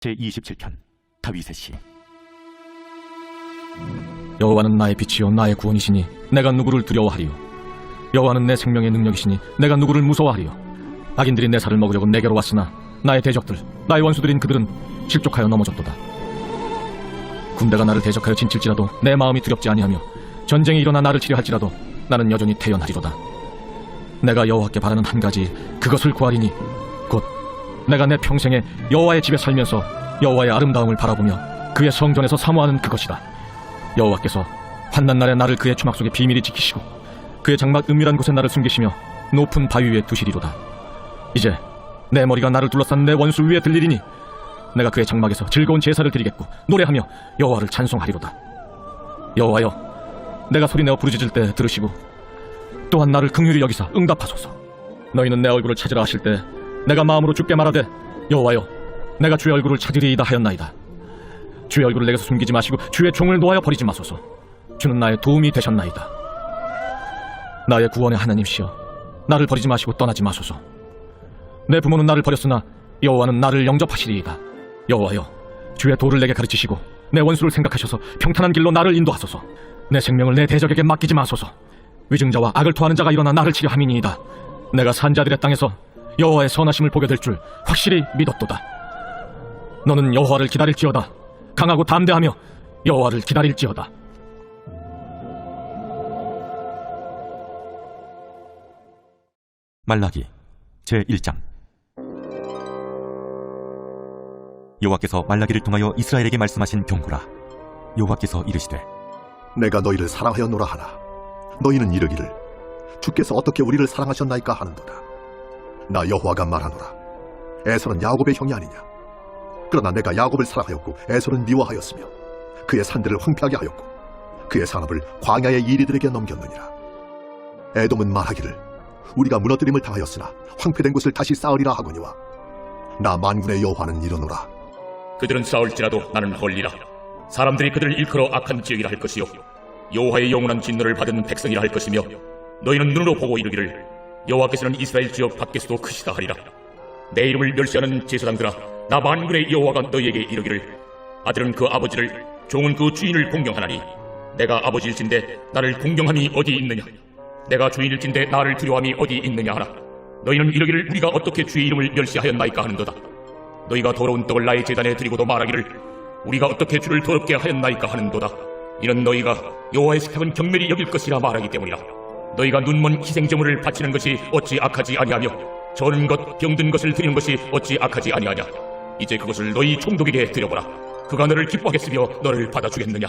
제27편 다윗의 시. 여호와는 나의 빛이요 나의 구원이시니 내가 누구를 두려워하리요. 여호와는 내 생명의 능력이시니 내가 누구를 무서워하리요. 악인들이 내 살을 먹으려고 내게로 왔으나 나의 대적들 나의 원수들인 그들은 실족하여 넘어졌도다. 군대가 나를 대적하여 진칠지라도 내 마음이 두렵지 아니하며 전쟁이 일어나 나를 치려 할지라도 나는 여전히 태연하리로다. 내가 여호와께 바라는 한 가지 그것을 구하리니 곧 내가 내 평생에 여호와의 집에 살면서 여호와의 아름다움을 바라보며 그의 성전에서 사모하는 그것이다. 여호와께서 환난날에 나를 그의 주막 속에 비밀히 지키시고 그의 장막 은밀한 곳에 나를 숨기시며 높은 바위 위에 두시리로다. 이제 내 머리가 나를 둘러싼 내 원수 위에 들리리니 내가 그의 장막에서 즐거운 제사를 드리겠고 노래하며 여호와를 찬송하리로다. 여호와여, 내가 소리내어 부르짖을 때 들으시고 또한 나를 긍휼히 여기사 응답하소서. 너희는 내 얼굴을 찾으라 하실 때 내가 마음으로 주께 말하되 여호와여, 내가 주의 얼굴을 찾으리이다 하였나이다. 주의 얼굴을 내게서 숨기지 마시고 주의 종을 놓아여 버리지 마소서. 주는 나의 도움이 되셨나이다. 나의 구원의 하나님시여, 나를 버리지 마시고 떠나지 마소서. 내 부모는 나를 버렸으나 여호와는 나를 영접하시리이다. 여호와여, 주의 도를 내게 가르치시고 내 원수를 생각하셔서 평탄한 길로 나를 인도하소서. 내 생명을 내 대적에게 맡기지 마소서. 위증자와 악을 토하는 자가 일어나 나를 치려 함이니이다. 내가 산 자들의 땅에서 여호와의 선하심을 보게 될 줄 확실히 믿었도다. 너는 여호와를 기다릴지어다. 강하고 담대하며 여호와를 기다릴지어다. 말라기 제1장. 여호와께서 말라기를 통하여 이스라엘에게 말씀하신 경고라. 여호와께서 이르시되 내가 너희를 사랑하였노라 하나 너희는 이르기를 주께서 어떻게 우리를 사랑하셨나이까 하는도다. 나 여호와가 말하노라. 에서는 야곱의 형이 아니냐. 그러나 내가 야곱을 사랑하였고 에서는 미워하였으며 그의 산들을 황폐하게 하였고 그의 산업을 광야의 이리들에게 넘겼느니라. 에돔은 말하기를 우리가 무너뜨림을 당하였으나 황폐된 곳을 다시 쌓으리라 하거니와 나 만군의 여호와는 이르노라. 그들은 싸울지라도 나는 헐리라. 사람들이 그들을 일컬어 악한 지역이라 할 것이요 여호와의 영원한 진노를 받은 백성이라 할 것이며 너희는 눈으로 보고 이르기를 여호와께서는 이스라엘 지역 밖에서도 크시다 하리라. 내 이름을 멸시하는 제사장들아, 나 만군의 여호와가 너희에게 이르기를 아들은 그 아버지를 종은 그 주인을 공경하나니 내가 아버지일진데 나를 공경함이 어디 있느냐. 내가 주인일진데 나를 두려워함이 어디 있느냐 하라. 너희는 이르기를 우리가 어떻게 주의 이름을 멸시하였나이까 하는도다. 너희가 더러운 떡을 나의 제단에 드리고도 말하기를 우리가 어떻게 주를 더럽게 하였나이까 하는도다. 이는 너희가 여호와의 식탁은 경멸히 여길 것이라 말하기 때문이라. 너희가 눈먼 희생제물을 바치는 것이 어찌 악하지 아니하며 저는 것 병든 것을 드리는 것이 어찌 악하지 아니하냐. 이제 그것을 너희 총독에게 드려보라. 그가 너를 기뻐하겠으며 너를 받아주겠느냐.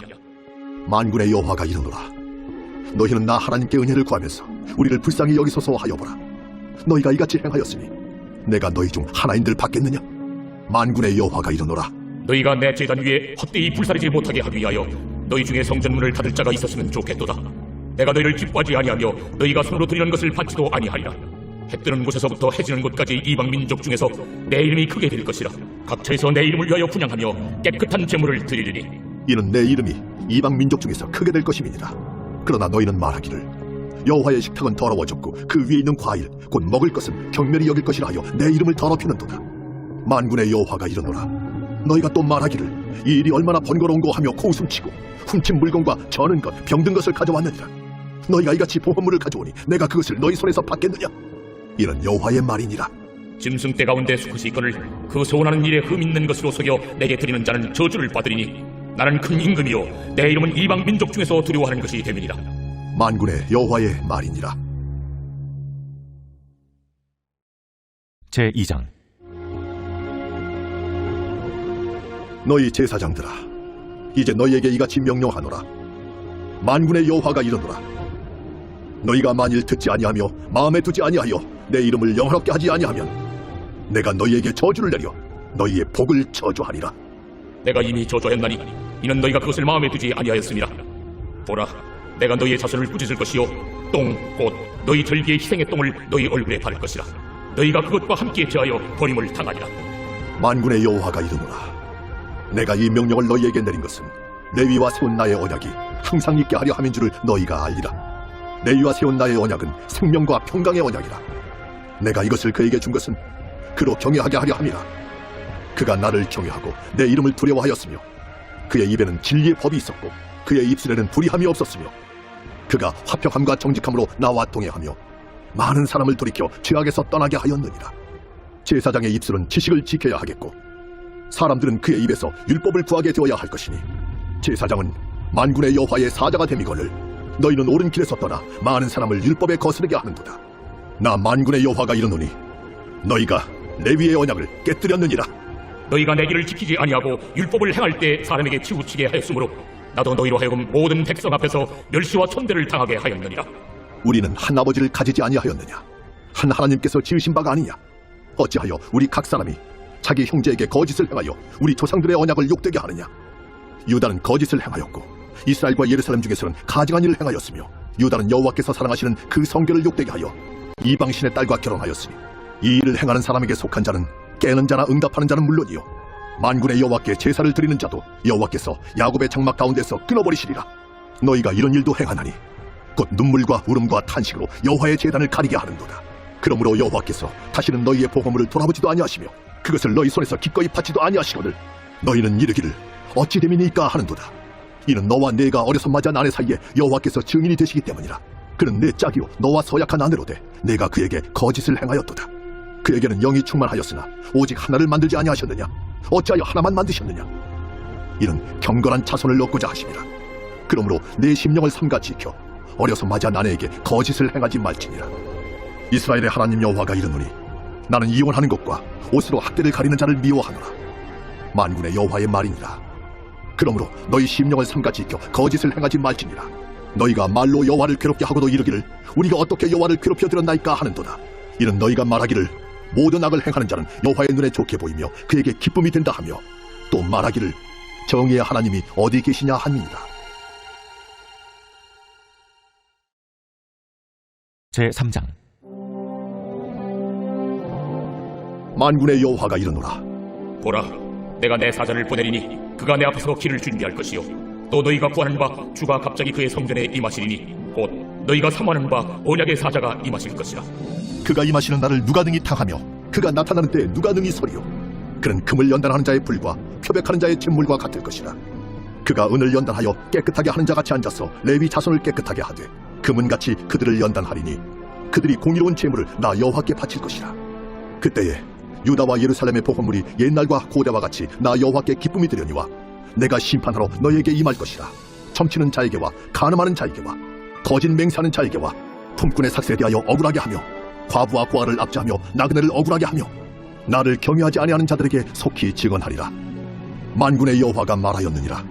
만군의 여호와가 이르노라. 너희는 나 하나님께 은혜를 구하면서 우리를 불쌍히 여기소서 하여보라. 너희가 이같이 행하였으니 내가 너희 중 하나인들 받겠느냐. 만군의 여호와가 이르노라. 너희가 내 제단 위에 헛되이 불사르지 못하게 하기 위하여 너희 중에 성전문을 닫을 자가 있었으면 좋겠도다. 내가 너희를 기뻐하지 아니하며 너희가 손으로 드리는 것을 받지도 아니하리라. 해 뜨는 곳에서부터 해지는 곳까지 이방 민족 중에서 내 이름이 크게 될 것이라. 각처에서 내 이름을 위하여 분향하며 깨끗한 제물을 드리리니 이는 내 이름이 이방 민족 중에서 크게 될 것임이니라. 그러나 너희는 말하기를 여호와의 식탁은 더러워졌고 그 위에 있는 과일 곧 먹을 것은 경멸히 여길 것이라 하여 내 이름을 더럽히는도다. 만군의 여호와가 이르노라. 너희가 또 말하기를 이 일이 얼마나 번거로운고 하며 코웃음치고 훔친 물건과 저는 것 병든 것을 가져왔느니라. 너희가 이같이 보험물을 가져오니 내가 그것을 너희 손에서 받겠느냐. 이는 여호와의 말이니라. 짐승 떼 가운데 수컷이 있거늘 그 소원하는 일에 흠 있는 것으로 속여 내게 드리는 자는 저주를 받으리니 나는 큰 임금이요 내 이름은 이방 민족 중에서 두려워하는 것이 됨이니라. 만군의 여호와의 말이니라. 제2장. 너희 제사장들아, 이제 너희에게 이같이 명령하노라. 만군의 여호와가 이르노라. 너희가 만일 듣지 아니하며 마음에 두지 아니하여 내 이름을 영화롭게 하지 아니하면 내가 너희에게 저주를 내려 너희의 복을 저주하리라. 내가 이미 저주하였나니 이는 너희가 그것을 마음에 두지 아니하였음이라. 보라, 내가 너희의 자손을 꾸짖을 것이요 똥 곧 너희 절기의 희생의 똥을 너희 얼굴에 바를 것이라. 너희가 그것과 함께 제하여 버림을 당하리라. 만군의 여호와가 이르노라. 내가 이 명령을 너희에게 내린 것은 레위와 세운 나의 언약이 항상 있게 하려 함인 줄을 너희가 알리라. 레위와 세운 나의 언약은 생명과 평강의 언약이라. 내가 이것을 그에게 준 것은 그로 경외하게 하려 함이라. 그가 나를 경외하고 내 이름을 두려워하였으며 그의 입에는 진리의 법이 있었고 그의 입술에는 불의함이 없었으며 그가 화평함과 정직함으로 나와 동행하며 많은 사람을 돌이켜 죄악에서 떠나게 하였느니라. 제사장의 입술은 지식을 지켜야 하겠고 사람들은 그의 입에서 율법을 구하게 되어야 할 것이니 제사장은 만군의 여호와의 사자가 됨이거늘 너희는 옳은 길에서 떠나 많은 사람을 율법에 거스르게 하는도다. 나 만군의 여호와가 이르노니 너희가 레위의 언약을 깨뜨렸느니라. 너희가 내 길을 지키지 아니하고 율법을 행할 때 사람에게 치우치게 하였으므로 나도 너희로 하여금 모든 백성 앞에서 멸시와 천대를 당하게 하였느니라. 우리는 한 아버지를 가지지 아니하였느냐? 한 하나님께서 지으신 바가 아니냐? 어찌하여 우리 각 사람이 자기 형제에게 거짓을 행하여 우리 조상들의 언약을 욕되게 하느냐? 유다는 거짓을 행하였고 이스라엘과 예루살렘 중에서는 가증한 일을 행하였으며 유다는 여호와께서 사랑하시는 그 성결을 욕되게 하여 이방신의 딸과 결혼하였으니 이 일을 행하는 사람에게 속한 자는 깨는 자나 응답하는 자는 물론이요 만군의 여호와께 제사를 드리는 자도 여호와께서 야곱의 장막 가운데서 끊어버리시리라. 너희가 이런 일도 행하나니 곧 눈물과 울음과 탄식으로 여호와의 제단을 가리게 하는도다. 그러므로 여호와께서 다시는 너희의 보호물을 돌아보지도 아니하시며 그것을 너희 손에서 기꺼이 받지도 아니하시거늘 너희는 이르기를 어찌 됨이니까 하는도다. 이는 너와 내가 어려서 맞이한 아내 사이에 여호와께서 증인이 되시기 때문이라. 그는 내 짝이요 너와 서약한 아내로되 내가 그에게 거짓을 행하였도다. 그에게는 영이 충만하였으나 오직 하나를 만들지 아니하셨느냐? 어찌하여 하나만 만드셨느냐? 이는 경건한 자손을 얻고자 하심이라. 그러므로 내 심령을 삼가 지켜 어려서 맞이한 아내에게 거짓을 행하지 말지니라. 이스라엘의 하나님 여호와가 이르노니 나는 이혼하는 것과 옷으로 학대를 가리는 자를 미워하노라. 만군의 여호와의 말이니라. 그러므로 너희 심령을 삼가 지켜 거짓을 행하지 말지니라. 너희가 말로 여호와를 괴롭게 하고도 이르기를 우리가 어떻게 여호와를 괴롭혀 드렸나이까 하는도다. 이는 너희가 말하기를 모든 악을 행하는 자는 여호와의 눈에 좋게 보이며 그에게 기쁨이 된다 하며 또 말하기를 정의의 하나님이 어디 계시냐 함이니라. 제3장. 만군의 여호와가 이르노라. 보라, 내가 내 사자를 보내리니 그가 내 앞에서 길을 준비할 것이요 또 너희가 구하는 바 주가 갑자기 그의 성전에 임하시리니 곧 너희가 사모하는 바 언약의 사자가 임하실 것이라. 그가 임하시는 날을 누가 능히 탕하며 그가 나타나는 때에 누가 능히 서리요. 그는 금을 연단하는 자의 불과 표백하는 자의 잿물과 같을 것이라. 그가 은을 연단하여 깨끗하게 하는 자같이 앉아서 레위 자손을 깨끗하게 하되 금은같이 그들을 연단하리니 그들이 공의로운 제물을 나 여호와께 바칠 것이라. 그때에 유다와 예루살렘의 보건물이 옛날과 고대와 같이 나 여호와께 기쁨이 되려니와 내가 심판하러 너희에게 임할 것이라. 점치는 자에게와 간음하는 자에게와 거짓 맹세하는 자에게와 품꾼의 삭세에 대하여 억울하게 하며 과부와 고아를 압제하며 나그네를 억울하게 하며 나를 경외하지 아니하는 자들에게 속히 증언하리라. 만군의 여호와가 말하였느니라.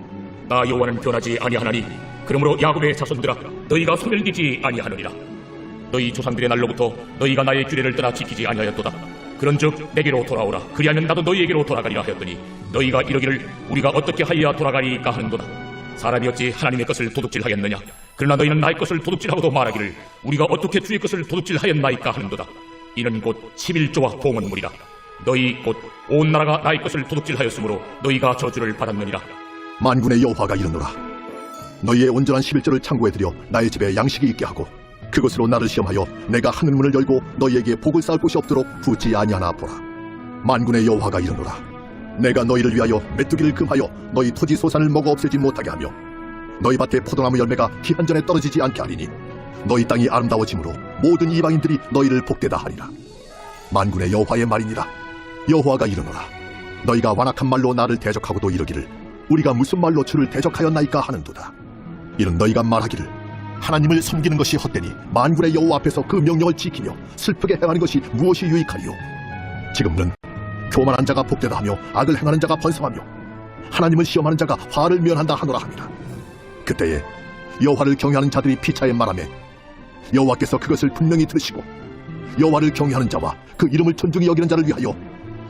나 여호와는 변하지 아니하나니 그러므로 야곱의 자손들아 너희가 소멸되지 아니하느니라. 너희 조상들의 날로부터 너희가 나의 규례를 떠나 지키지 아니하였도다. 그런즉 내게로 돌아오라. 그리하면 나도 너희에게로 돌아가리라 하였더니 너희가 이러기를 우리가 어떻게 하여야 돌아가리까 하는도다. 사람이 어찌 하나님의 것을 도둑질하였느냐? 그러나 너희는 나의 것을 도둑질하고도 말하기를 우리가 어떻게 주의 것을 도둑질하였나이까 하는도다. 이는 곧 11조와 봉헌물이라. 너희 곧 온 나라가 나의 것을 도둑질하였으므로 너희가 저주를 받았느니라. 만군의 여호와가 이르노라. 너희의 온전한 11조를 창고에 들여 나의 집에 양식이 있게 하고 그것으로 나를 시험하여 내가 하늘문을 열고 너희에게 복을 쌓을 곳이 없도록 붙지 아니하나 보라. 만군의 여호와가 이르노라. 내가 너희를 위하여 메뚜기를 금하여 너희 토지 소산을 먹어 없애지 못하게 하며 너희 밭에 포도나무 열매가 기한 전에 떨어지지 않게 하리니 너희 땅이 아름다워짐으로 모든 이방인들이 너희를 복되다 하리라. 만군의 여호와의 말이니라. 여호와가 이르노라. 너희가 완악한 말로 나를 대적하고도 이르기를 우리가 무슨 말로 주를 대적하였나이까 하는도다. 이는 너희가 말하기를 하나님을 섬기는 것이 헛되니 만군의 여호와 앞에서 그 명령을 지키며 슬프게 행하는 것이 무엇이 유익하리요. 지금은 교만한 자가 복되다 하며 악을 행하는 자가 번성하며 하나님을 시험하는 자가 화를 면한다 하노라 함이라. 그때에 여호와를 경외하는 자들이 피차에 말하며 여호와께서 그것을 분명히 들으시고 여호와를 경외하는 자와 그 이름을 존중히 여기는 자를 위하여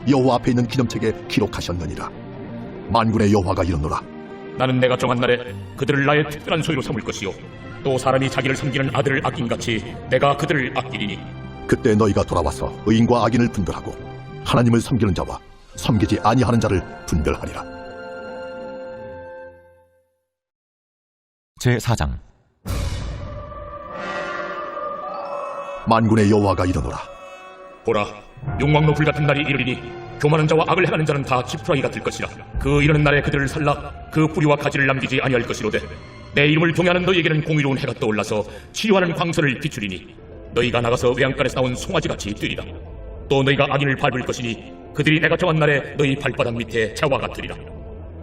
여호와 앞에 있는 기념책에 기록하셨느니라. 만군의 여호와가 이르노라. 나는 내가 정한 날에 그들을 나의 특별한 소유로 삼을 것이요 또 사람이 자기를 섬기는 아들을 아낀같이 내가 그들을 아끼리니 그때 너희가 돌아와서 의인과 악인을 분별하고 하나님을 섬기는 자와 섬기지 아니하는 자를 분별하리라. 제4장. 만군의 여호와가 이르노라. 보라, 용왕로 불같은 날이 이르리니 교만한 자와 악을 행하는 자는 다 지푸라기가 될 것이라. 그 이르는 날에 그들을 살라 그 뿌리와 가지를 남기지 아니할 것이로되 내 이름을 경외하는 너희에게는 공의로운 해가 떠올라서 치유하는 광선을 비추리니 너희가 나가서 외양간에서 나온 송아지같이 뛰리라. 또 너희가 악인을 밟을 것이니 그들이 내가 정한 날에 너희 발바닥 밑에 재와 같으리라.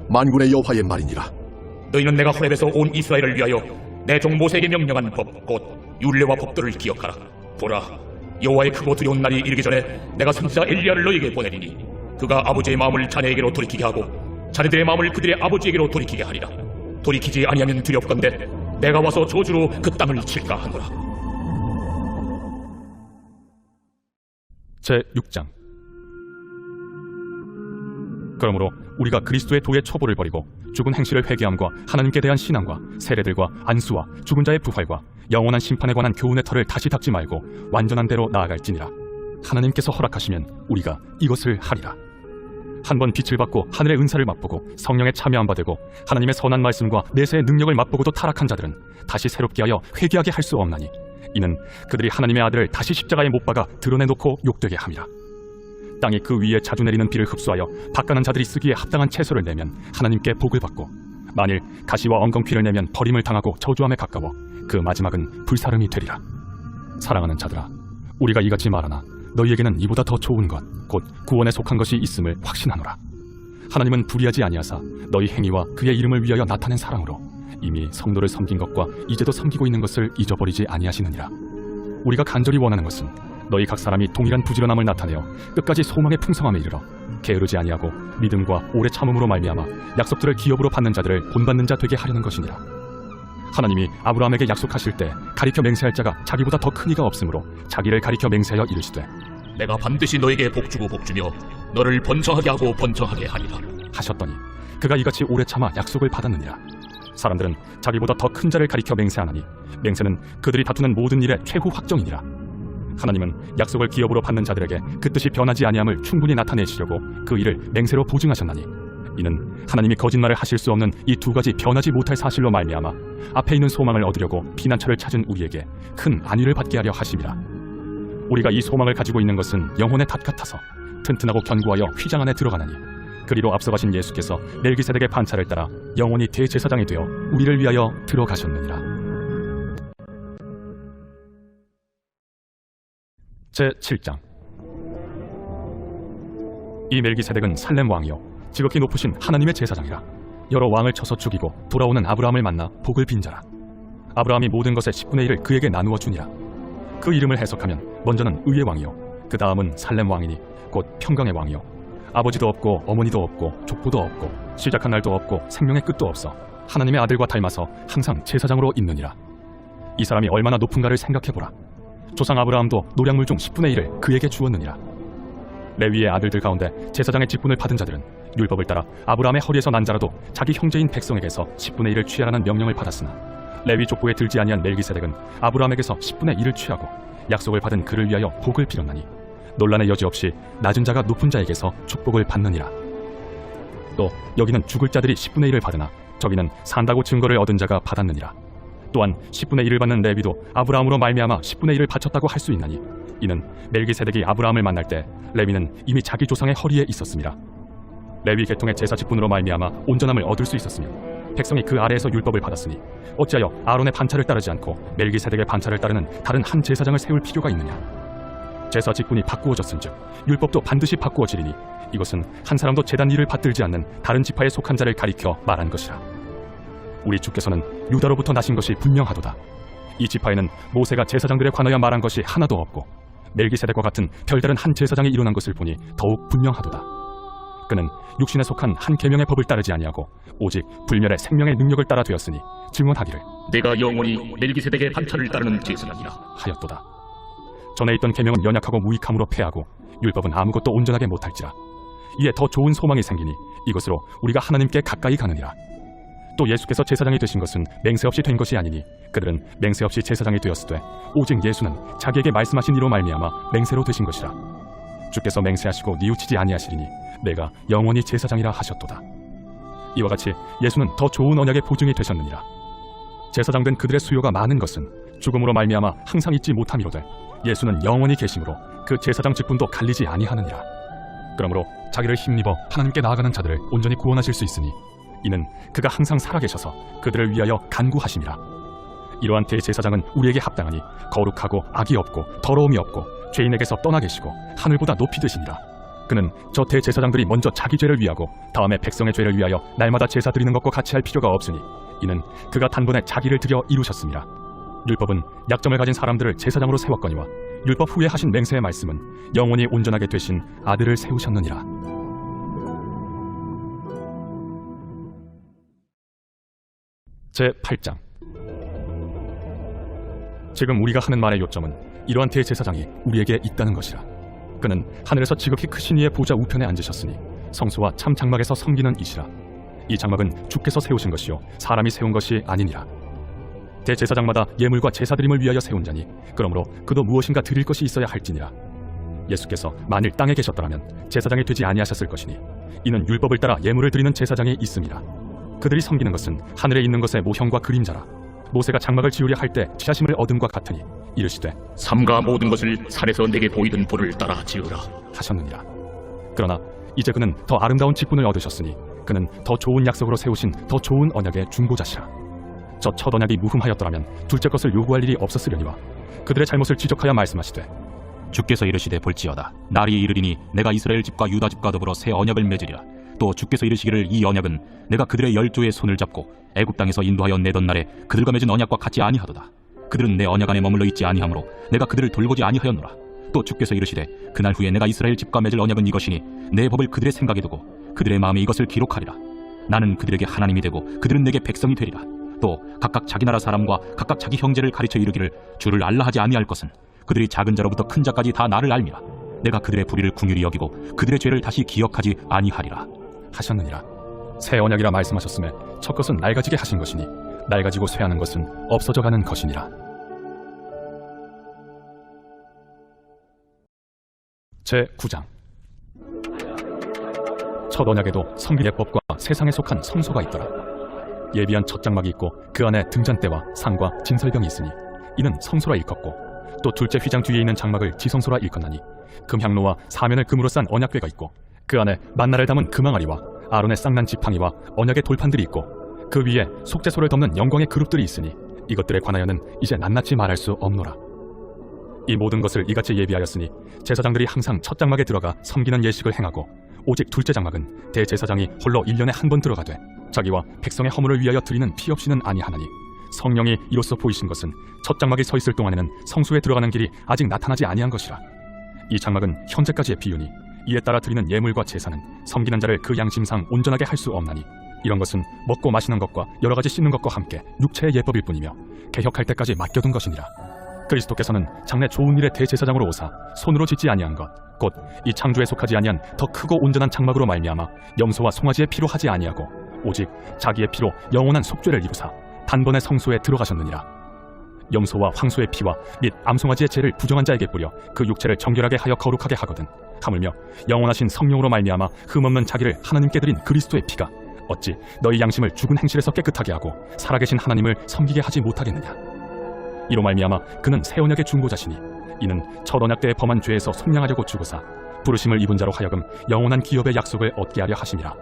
만군의 여호와의 말이니라. 너희는 내가 호렙에서 온 이스라엘을 위하여 내 종 모세에게 명령한 법 곧 율례와 법도를 기억하라. 보라, 여호와의 크고 두려운 날이 이르기 전에 내가 선지자 엘리야를 너희에게 보내리니 그가 아버지의 마음을 자네에게로 돌이키게 하고 자네들의 마음을 그들의 아버지에게로 돌이키게 하리라. 돌이키지 아니하면 두렵건대 내가 와서 저주로 그 땅을 칠까 하노라. 제6장. 그러므로 우리가 그리스도의 도의 초보를 버리고 죽은 행실을 회개함과 하나님께 대한 신앙과 세례들과 안수와 죽은 자의 부활과 영원한 심판에 관한 교훈의 털을 다시 닦지 말고 완전한 대로 나아갈지니라. 하나님께서 허락하시면 우리가 이것을 하리라. 한번 빛을 받고 하늘의 은사를 맛보고 성령에 참여한 바 되고 하나님의 선한 말씀과 내세의 능력을 맛보고도 타락한 자들은 다시 새롭게 하여 회개하게 할 수 없나니 이는 그들이 하나님의 아들을 다시 십자가에 못 박아 드러내놓고 욕되게 함이라. 땅이 그 위에 자주 내리는 비를 흡수하여 바가난 자들이 쓰기에 합당한 채소를 내면 하나님께 복을 받고 만일 가시와 엉겅퀴를 내면 버림을 당하고 저주함에 가까워 그 마지막은 불사름이 되리라. 사랑하는 자들아, 우리가 이같이 말하나 너희에게는 이보다 더 좋은 것 곧 구원에 속한 것이 있음을 확신하노라. 하나님은 불의하지 아니하사 너희 행위와 그의 이름을 위하여 나타낸 사랑으로 이미 성도를 섬긴 것과 이제도 섬기고 있는 것을 잊어버리지 아니하시느니라. 우리가 간절히 원하는 것은 너희 각 사람이 동일한 부지런함을 나타내어 끝까지 소망의 풍성함에 이르러 게으르지 아니하고 믿음과 오래 참음으로 말미암아 약속들을 기업으로 받는 자들을 본받는 자 되게 하려는 것이니라. 하나님이 아브라함에게 약속하실 때 가리켜 맹세할 자가 자기보다 더 큰 이가 없으므로 자기를 가리켜 맹세하여 이르시되 내가 반드시 너에게 복주고 복주며 너를 번성하게 하고 번성하게 하리라 하셨더니 그가 이같이 오래 참아 약속을 받았느니라. 사람들은 자기보다 더 큰 자를 가리켜 맹세하나니 맹세는 그들이 다투는 모든 일의 최후 확정이니라. 하나님은 약속을 기업으로 받는 자들에게 그 뜻이 변하지 아니함을 충분히 나타내시려고 그 일을 맹세로 보증하셨나니 이는 하나님이 거짓말을 하실 수 없는 이 두 가지 변하지 못할 사실로 말미암아 앞에 있는 소망을 얻으려고 피난처를 찾은 우리에게 큰 안위를 받게 하려 하심이라. 우리가 이 소망을 가지고 있는 것은 영혼의 닷 같아서 튼튼하고 견고하여 휘장 안에 들어가나니 그리로 앞서가신 예수께서 멜기세덱의 반차를 따라 영원히 대제사장이 되어 우리를 위하여 들어가셨느니라. 제7장. 이 멜기세덱은 살렘 왕이요 지극히 높으신 하나님의 제사장이라. 여러 왕을 쳐서 죽이고 돌아오는 아브라함을 만나 복을 빈 자라. 아브라함이 모든 것의 10분의 1을 그에게 나누어 주니라. 그 이름을 해석하면 먼저는 의의 왕이요 그 다음은 살렘 왕이니 곧 평강의 왕이요 아버지도 없고 어머니도 없고 족보도 없고 시작한 날도 없고 생명의 끝도 없어 하나님의 아들과 닮아서 항상 제사장으로 있느니라. 이 사람이 얼마나 높은가를 생각해보라. 조상 아브라함도 노량물 중 10분의 1을 그에게 주었느니라. 레위의 아들들 가운데 제사장의 직분을 받은 자들은 율법을 따라 아브라함의 허리에서 난 자라도 자기 형제인 백성에게서 10분의 1을 취하라는 명령을 받았으나 레위 족보에 들지 아니한 멜기세덱은 아브라함에게서 10분의 1을 취하고 약속을 받은 그를 위하여 복을 빌었나니 논란의 여지 없이 낮은 자가 높은 자에게서 축복을 받느니라. 또 여기는 죽을 자들이 10분의 1을 받으나 저기는 산다고 증거를 얻은 자가 받았느니라. 또한 10분의 1을 받는 레위도 아브라함으로 말미암아 10분의 1을 바쳤다고 할 수 있나니 이는 멜기세덱이 아브라함을 만날 때 레위는 이미 자기 조상의 허리에 있었음이라. 레위 계통의 제사 직분으로 말미암아 온전함을 얻을 수 있었으면 백성이 그 아래에서 율법을 받았으니 어찌하여 아론의 반차를 따르지 않고 멜기세덱의 반차를 따르는 다른 한 제사장을 세울 필요가 있느냐. 제사 직분이 바꾸어졌은즉 율법도 반드시 바꾸어지리니 이것은 한 사람도 제단 일을 받들지 않는 다른 지파에 속한 자를 가리켜 말한 것이라. 우리 주께서는 유다로부터 나신 것이 분명하도다. 이 지파에는 모세가 제사장들에 관하여 말한 것이 하나도 없고 멜기세덱과 같은 별다른 한 제사장이 일어난 것을 보니 더욱 분명하도다. 그는 육신에 속한 한 계명의 법을 따르지 아니하고 오직 불멸의 생명의 능력을 따라 되었으니 증언하기를 내가 영원히 멜기세덱의 반차를 따르는 제사장이라 하였도다. 전에 있던 계명은 연약하고 무익함으로 패하고 율법은 아무것도 온전하게 못할지라. 이에 더 좋은 소망이 생기니 이것으로 우리가 하나님께 가까이 가느니라. 또 예수께서 제사장이 되신 것은 맹세 없이 된 것이 아니니 그들은 맹세 없이 제사장이 되었으되 오직 예수는 자기에게 말씀하신 이로 말미암아 맹세로 되신 것이라. 주께서 맹세하시고 뉘우치지 아니하시리니 내가 영원히 제사장이라 하셨도다. 이와 같이 예수는 더 좋은 언약의 보증이 되셨느니라. 제사장 된 그들의 수요가 많은 것은 죽음으로 말미암아 항상 잊지 못함이로되 예수는 영원히 계심으로 그 제사장 직분도 갈리지 아니하느니라. 그러므로 자기를 힘입어 하나님께 나아가는 자들을 온전히 구원하실 수 있으니 이는 그가 항상 살아계셔서 그들을 위하여 간구하심이라. 이러한 대제사장은 우리에게 합당하니 거룩하고 악이 없고 더러움이 없고 죄인에게서 떠나 계시고 하늘보다 높이 드시니라. 그는 저 대제사장들이 먼저 자기 죄를 위하고 다음에 백성의 죄를 위하여 날마다 제사 드리는 것과 같이 할 필요가 없으니 이는 그가 단번에 자기를 드려 이루셨습니다. 율법은 약점을 가진 사람들을 제사장으로 세웠거니와 율법 후에 하신 맹세의 말씀은 영원히 온전하게 되신 아들을 세우셨느니라. 제8장. 지금 우리가 하는 말의 요점은 이러한 대제사장이 우리에게 있다는 것이라. 그는 하늘에서 지극히 크신 이의 보좌 우편에 앉으셨으니 성소와 참 장막에서 섬기는 이시라. 이 장막은 주께서 세우신 것이요 사람이 세운 것이 아니니라. 대제사장마다 예물과 제사드림을 위하여 세운 자니 그러므로 그도 무엇인가 드릴 것이 있어야 할지니라. 예수께서 만일 땅에 계셨더라면 제사장이 되지 아니하셨을 것이니 이는 율법을 따라 예물을 드리는 제사장이 있음이라. 그들이 섬기는 것은 하늘에 있는 것의 모형과 그림자라. 모세가 장막을 지으려 할 때 지하심을 얻음과 같으니 이르시되 삼가 모든 것을 산에서 내게 보이던 불을 따라 지으라 하셨느니라. 그러나 이제 그는 더 아름다운 직분을 얻으셨으니 그는 더 좋은 약속으로 세우신 더 좋은 언약의 중보자시라. 저 첫 언약이 무흠하였더라면 둘째 것을 요구할 일이 없었으려니와 그들의 잘못을 지적하여 말씀하시되 주께서 이르시되 볼지어다 날이 이르리니 내가 이스라엘 집과 유다 집과 더불어 새 언약을 맺으리라. 또 주께서 이르시기를 이 언약은 내가 그들의 열조의 손을 잡고 애굽 땅에서 인도하여 내던 날에 그들과 맺은 언약과 같지 아니하도다. 그들은 내 언약 안에 머물러 있지 아니하므로 내가 그들을 돌보지 아니하였노라. 또 주께서 이르시되 그날 후에 내가 이스라엘 집과 맺을 언약은 이것이니 내 법을 그들의 생각에 두고 그들의 마음에 이것을 기록하리라. 나는 그들에게 하나님이 되고 그들은 내게 백성이 되리라. 또 각각 자기 나라 사람과 각각 자기 형제를 가르쳐 이르기를 주를 알라 하지 아니할 것은 그들이 작은 자로부터 큰 자까지 다 나를 알미라. 내가 그들의 불의를 궁휼히 여기고 그들의 죄를 다시 기억하지 아니하리라 하셨느니라. 새 언약이라 말씀하셨음에 첫 것은 낡아지게 하신 것이니 낡아지고 쇠하는 것은 없어져 가는 것이니라. 제9장. 첫 언약에도 섬기의 법과 세상에 속한 성소가 있더라. 예비한 첫 장막이 있고 그 안에 등잔대와 상과 진설병이 있으니 이는 성소라 일컫고 또 둘째 휘장 뒤에 있는 장막을 지성소라 일컫나니 금향로와 사면을 금으로 싼 언약궤가 있고 그 안에 만나를 담은 금항아리와 아론의 쌍난 지팡이와 언약의 돌판들이 있고 그 위에 속죄소를 덮는 영광의 그룹들이 있으니 이것들에 관하여는 이제 낱낱이 말할 수 없노라. 이 모든 것을 이같이 예비하였으니 제사장들이 항상 첫 장막에 들어가 섬기는 예식을 행하고 오직 둘째 장막은 대제사장이 홀로 1년에 한 번 들어가되 자기와 백성의 허물을 위하여 드리는 피 없이는 아니하나니 성령이 이로써 보이신 것은 첫 장막이 서 있을 동안에는 성소에 들어가는 길이 아직 나타나지 아니한 것이라. 이 장막은 현재까지의 비유니 이에 따라 드리는 예물과 제사는 섬기는 자를 그 양심상 온전하게 할 수 없나니 이런 것은 먹고 마시는 것과 여러 가지 씻는 것과 함께 육체의 예법일 뿐이며 개혁할 때까지 맡겨둔 것이니라. 그리스도께서는 장래 좋은 일의 대제사장으로 오사 손으로 짓지 아니한 것 곧 이 창조에 속하지 아니한 더 크고 온전한 장막으로 말미암아 염소와 송아지의 피로 하지 아니하고 오직 자기의 피로 영원한 속죄를 이루사 단번에 성소에 들어가셨느니라. 염소와 황소의 피와 및 암송아지의 죄를 부정한 자에게 뿌려 그 육체를 정결하게 하여 거룩하게 하거든 하물며 영원하신 성령으로 말미암아 흠없는 자기를 하나님께 드린 그리스도의 피가 어찌 너희 양심을 죽은 행실에서 깨끗하게 하고 살아계신 하나님을 섬기게 하지 못하겠느냐. 이로 말미암아 그는 새 언약의 중보자시니 이는 첫 언약 때에 범한 죄에서 속량하려고 죽으사 부르심을 입은 자로 하여금 영원한 기업의 약속을 얻게 하려 하심이라.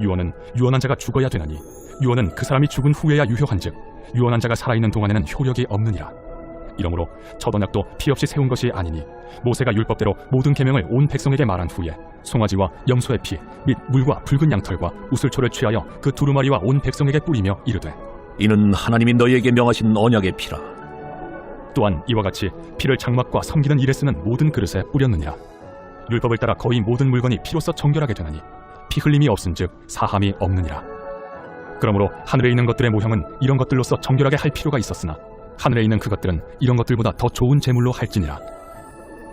유언은 유언한 자가 죽어야 되나니 유언은 그 사람이 죽은 후에야 유효한즉 유언한 자가 살아있는 동안에는 효력이 없느니라. 이러므로 첫 언약도 피 없이 세운 것이 아니니 모세가 율법대로 모든 계명을 온 백성에게 말한 후에 송아지와 염소의 피 및 물과 붉은 양털과 우슬초를 취하여 그 두루마리와 온 백성에게 뿌리며 이르되 이는 하나님이 너희에게 명하신 언약의 피라. 또한 이와 같이 피를 장막과 섬기는 일에 쓰는 모든 그릇에 뿌렸느니라. 율법을 따라 거의 모든 물건이 피로써 정결하게 되나니 피 흘림이 없은즉 사함이 없느니라. 그러므로 하늘에 있는 것들의 모형은 이런 것들로서 정결하게 할 필요가 있었으나 하늘에 있는 그것들은 이런 것들보다 더 좋은 제물로 할지니라.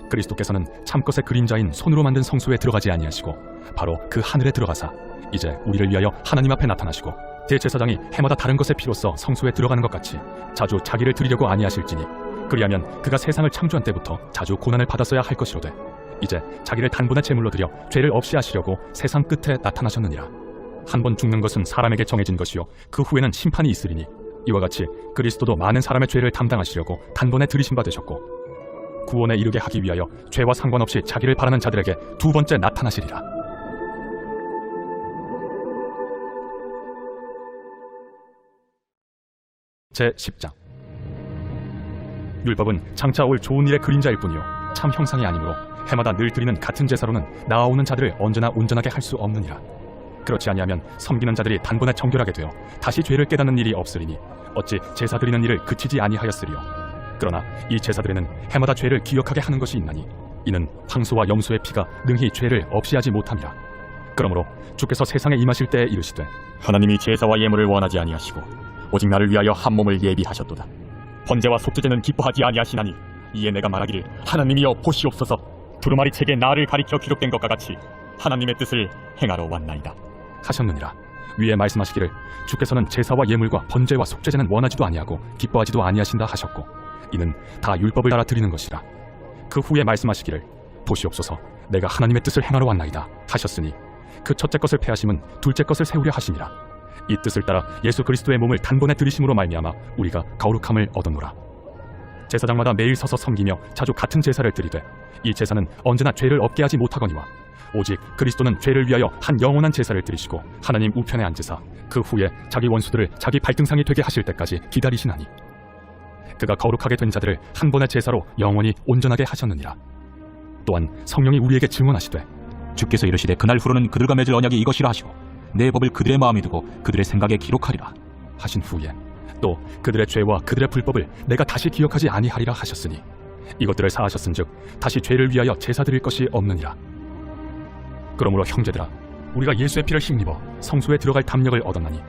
그리스도께서는 참것의 그림자인 손으로 만든 성소에 들어가지 아니하시고 바로 그 하늘에 들어가사 이제 우리를 위하여 하나님 앞에 나타나시고 대제사장이 해마다 다른 것의 피로써 성소에 들어가는 것 같이 자주 자기를 드리려고 아니하실지니 그리하면 그가 세상을 창조한 때부터 자주 고난을 받았어야 할 것이로되 이제 자기를 단번에 제물로 드려 죄를 없이 하시려고 세상 끝에 나타나셨느니라. 한 번 죽는 것은 사람에게 정해진 것이요 그 후에는 심판이 있으리니 이와 같이 그리스도도 많은 사람의 죄를 담당하시려고 단번에 들이심 받으셨고 구원에 이르게 하기 위하여 죄와 상관없이 자기를 바라는 자들에게 두 번째 나타나시리라. 제10장. 율법은 장차 올 좋은 일의 그림자일 뿐이요 참 형상이 아니므로 해마다 늘 드리는 같은 제사로는 나아오는 자들을 언제나 온전하게 할 수 없느니라. 그렇지 아니하면 섬기는 자들이 단번에 정결하게 되어 다시 죄를 깨닫는 일이 없으리니 어찌 제사 드리는 일을 그치지 아니하였으리요. 그러나 이 제사들에는 해마다 죄를 기억하게 하는 것이 있나니 이는 황소와 염소의 피가 능히 죄를 없이 하지 못함이라. 그러므로 주께서 세상에 임하실 때에 이르시되 하나님이 제사와 예물을 원하지 아니하시고 오직 나를 위하여 한 몸을 예비하셨도다. 번제와 속죄제는 기뻐하지 아니하시나니 이에 내가 말하기를 하나님이여 보시옵소서. 두루마리 책에 나를 가리켜 기록된 것과 같이 하나님의 뜻을 행하러 왔나이다 하셨느니라. 위에 말씀하시기를 주께서는 제사와 예물과 번제와 속죄제는 원하지도 아니하고 기뻐하지도 아니하신다 하셨고 이는 다 율법을 따라 드리는 것이라. 그 후에 말씀하시기를 보시옵소서 내가 하나님의 뜻을 행하러 왔나이다 하셨으니 그 첫째 것을 패하심은 둘째 것을 세우려 하심이라. 이 뜻을 따라 예수 그리스도의 몸을 단번에 들이심으로 말미암아 우리가 거룩함을 얻었노라. 제사장마다 매일 서서 섬기며 자주 같은 제사를 드리되 이 제사는 언제나 죄를 없게 하지 못하거니와 오직 그리스도는 죄를 위하여 한 영원한 제사를 드리시고 하나님 우편에 앉으사 그 후에 자기 원수들을 자기 발등상이 되게 하실 때까지 기다리시나니 그가 거룩하게 된 자들을 한 번의 제사로 영원히 온전하게 하셨느니라. 또한 성령이 우리에게 증언하시되 주께서 이르시되 그날 후로는 그들과 맺을 언약이 이것이라 하시고 내 법을 그들의 마음에 두고 그들의 생각에 기록하리라 하신 후에 또 그들의 죄와 그들의 불법을 내가 다시 기억하지 아니하리라 하셨으니 이것들을 사하셨은즉 다시 죄를 위하여 제사 드릴 것이 없느니라. 그러므로 형제들아 우리가 예수의 피를 힘입어 성소에 들어갈 담력을 얻었나니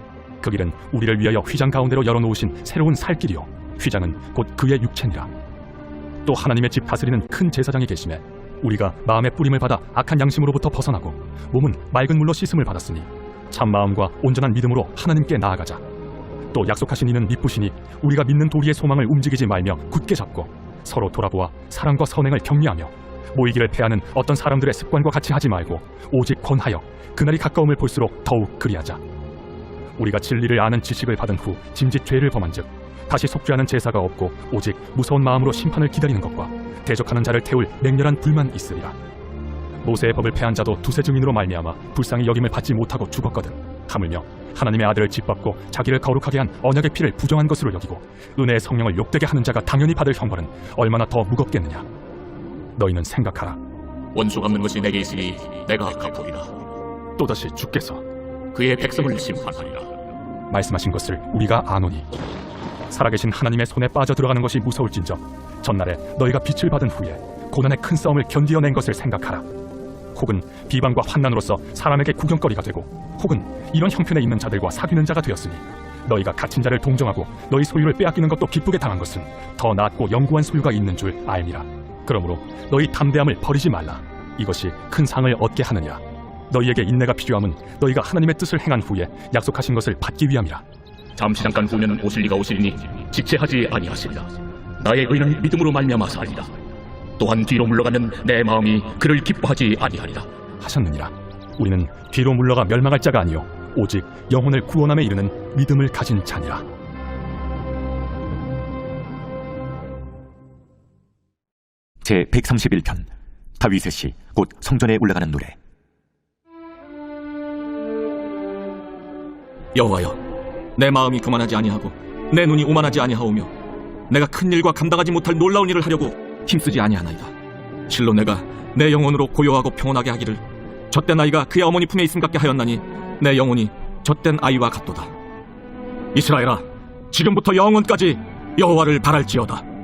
그 길은 우리를 위하여 휘장 가운데로 열어놓으신 새로운 살 길이요 휘장은 곧 그의 육체니라. 또 하나님의 집 다스리는 큰 제사장이 계심에 우리가 마음의 뿌림을 받아 악한 양심으로부터 벗어나고 몸은 맑은 물로 씻음을 받았으니 참 마음과 온전한 믿음으로 하나님께 나아가자. 또 약속하신 이는 미쁘시니 우리가 믿는 도리의 소망을 움직이지 말며 굳게 잡고 서로 돌아보아 사랑과 선행을 격려하며 모이기를 패하는 어떤 사람들의 습관과 같이 하지 말고 오직 권하여 그날이 가까움을 볼수록 더욱 그리하자. 우리가 진리를 아는 지식을 받은 후 짐짓 죄를 범한즉 다시 속죄하는 제사가 없고 오직 무서운 마음으로 심판을 기다리는 것과 대적하는 자를 태울 맹렬한 불만 있으리라. 모세의 법을 패한 자도 두세 증인으로 말미암아 불쌍히 여김을 받지 못하고 죽었거든. 하물며 하나님의 아들을 짓밟고 자기를 거룩하게 한 언약의 피를 부정한 것으로 여기고 은혜의 성령을 욕되게 하는 자가 당연히 받을 형벌은 얼마나 더 무겁겠느냐. 너희는 생각하라. 원수 갚는 것이 내게 있으니 내가 갚으리라. 또다시 주께서 그의 백성을 심판하리라. 말씀하신 것을 우리가 아노니 살아계신 하나님의 손에 빠져 들어가는 것이 무서울진저 전날에 너희가 빛을 받은 후에 고난의 큰 싸움을 견디어낸 것을 생각하라. 혹은 비방과 환난으로서 사람에게 구경거리가 되고 혹은 이런 형편에 있는 자들과 사귀는 자가 되었으니 너희가 갇힌 자를 동정하고 너희 소유를 빼앗기는 것도 기쁘게 당한 것은 더 낫고 영구한 소유가 있는 줄 알미라. 그러므로 너희 담대함을 버리지 말라. 이것이 큰 상을 얻게 하느니라. 너희에게 인내가 필요함은 너희가 하나님의 뜻을 행한 후에 약속하신 것을 받기 위함이라. 잠시 잠깐 후면은 오실 이가 오시리니 직체하지 아니하시리라. 나의 의는 믿음으로 말미암아 살리라. 또한 뒤로 물러가면 내 마음이 그를 기뻐하지 아니하리라 하셨느니라. 우리는 뒤로 물러가 멸망할 자가 아니요 오직 영혼을 구원함에 이르는 믿음을 가진 자니라. 제 131편 다윗의 시 곧 성전에 올라가는 노래. 여호와여, 내 마음이 교만하지 아니하고 내 눈이 오만하지 아니하오며 내가 큰 일과 감당하지 못할 놀라운 일을 하려고 힘쓰지 아니하나이다. 실로 내가 내 영혼으로 고요하고 평온하게 하기를 젖된 아이가 그의 어머니 품에 있음 같게 하였나니 내 영혼이 젖된 아이와 같도다. 이스라엘아, 지금부터 영원까지 여호와를 바랄지어다.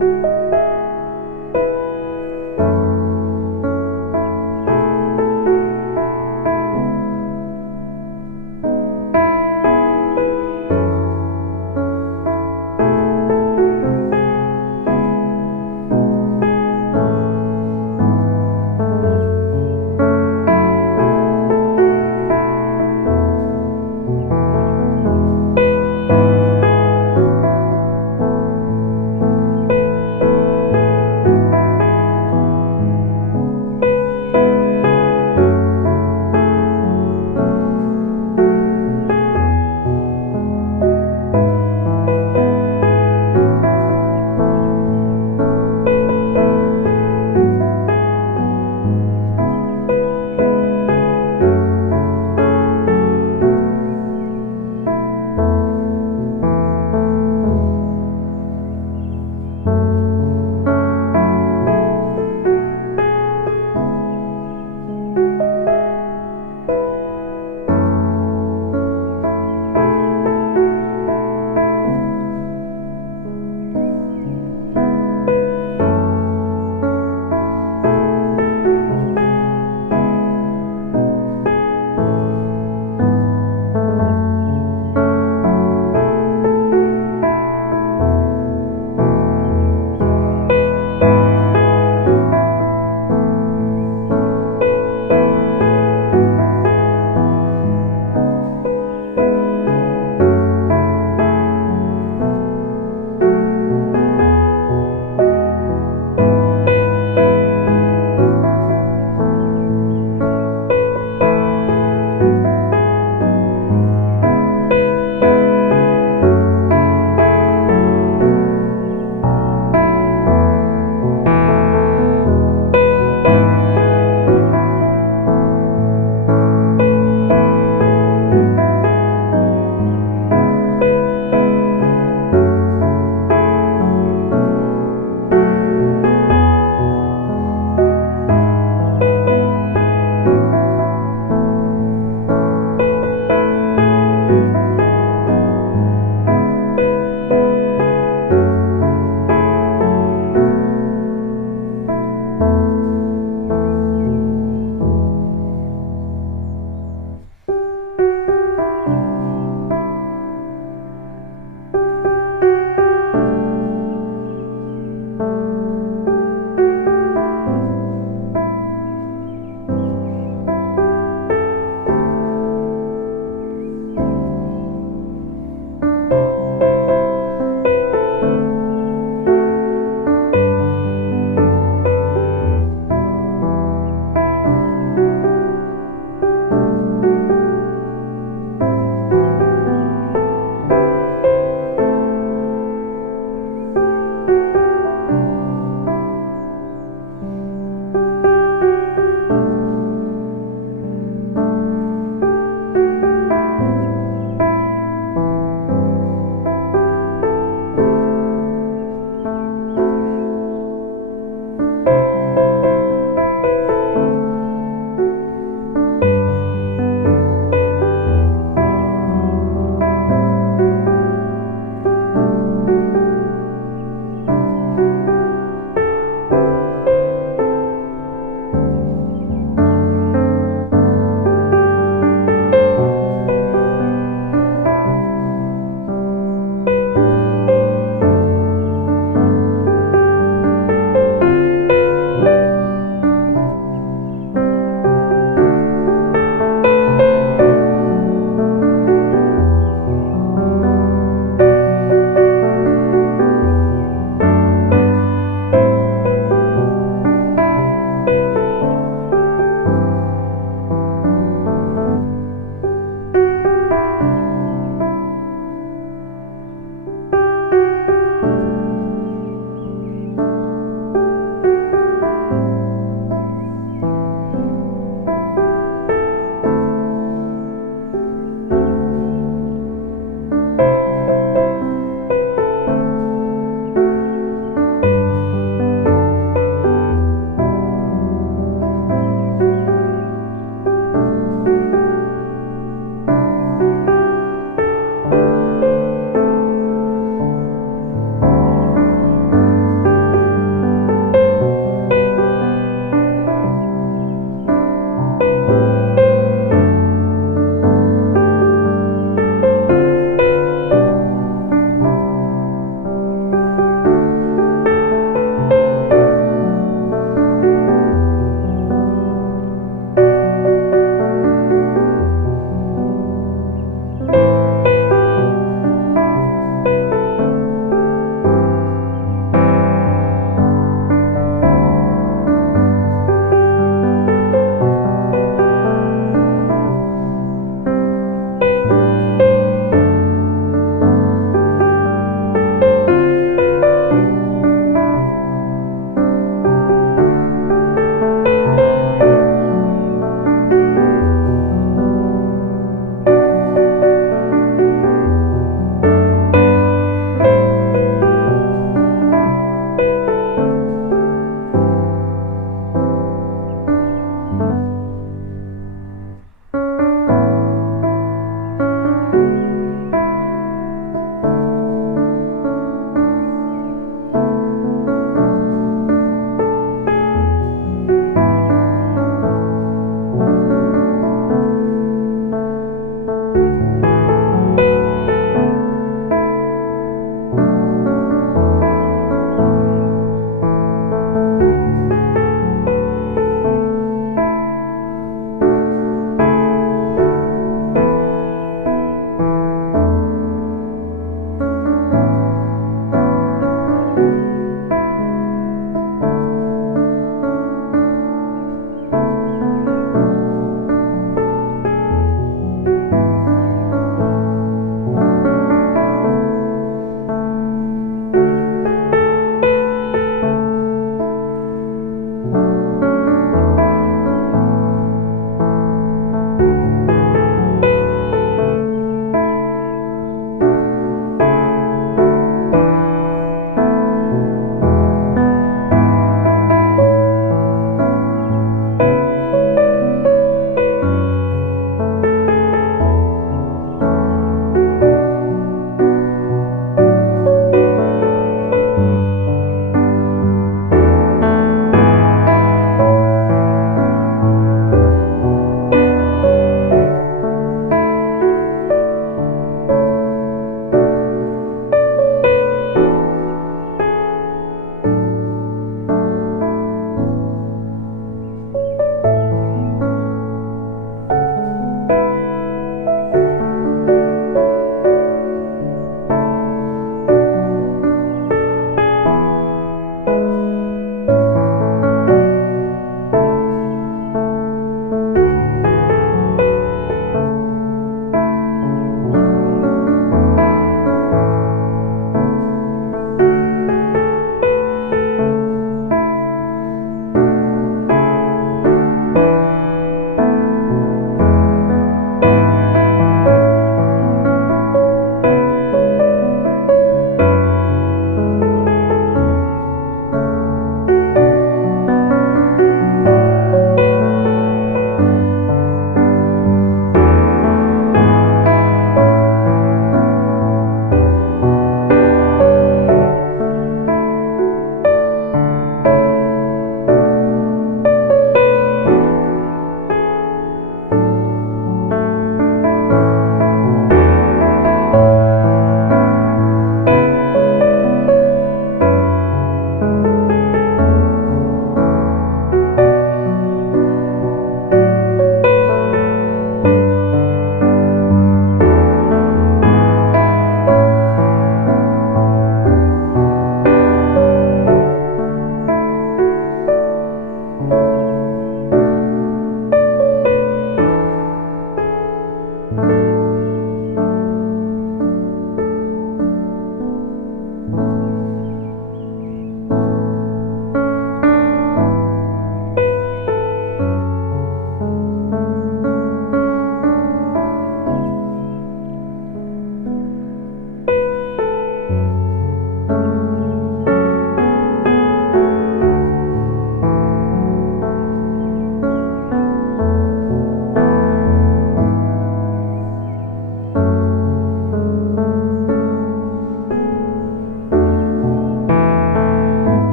하리라.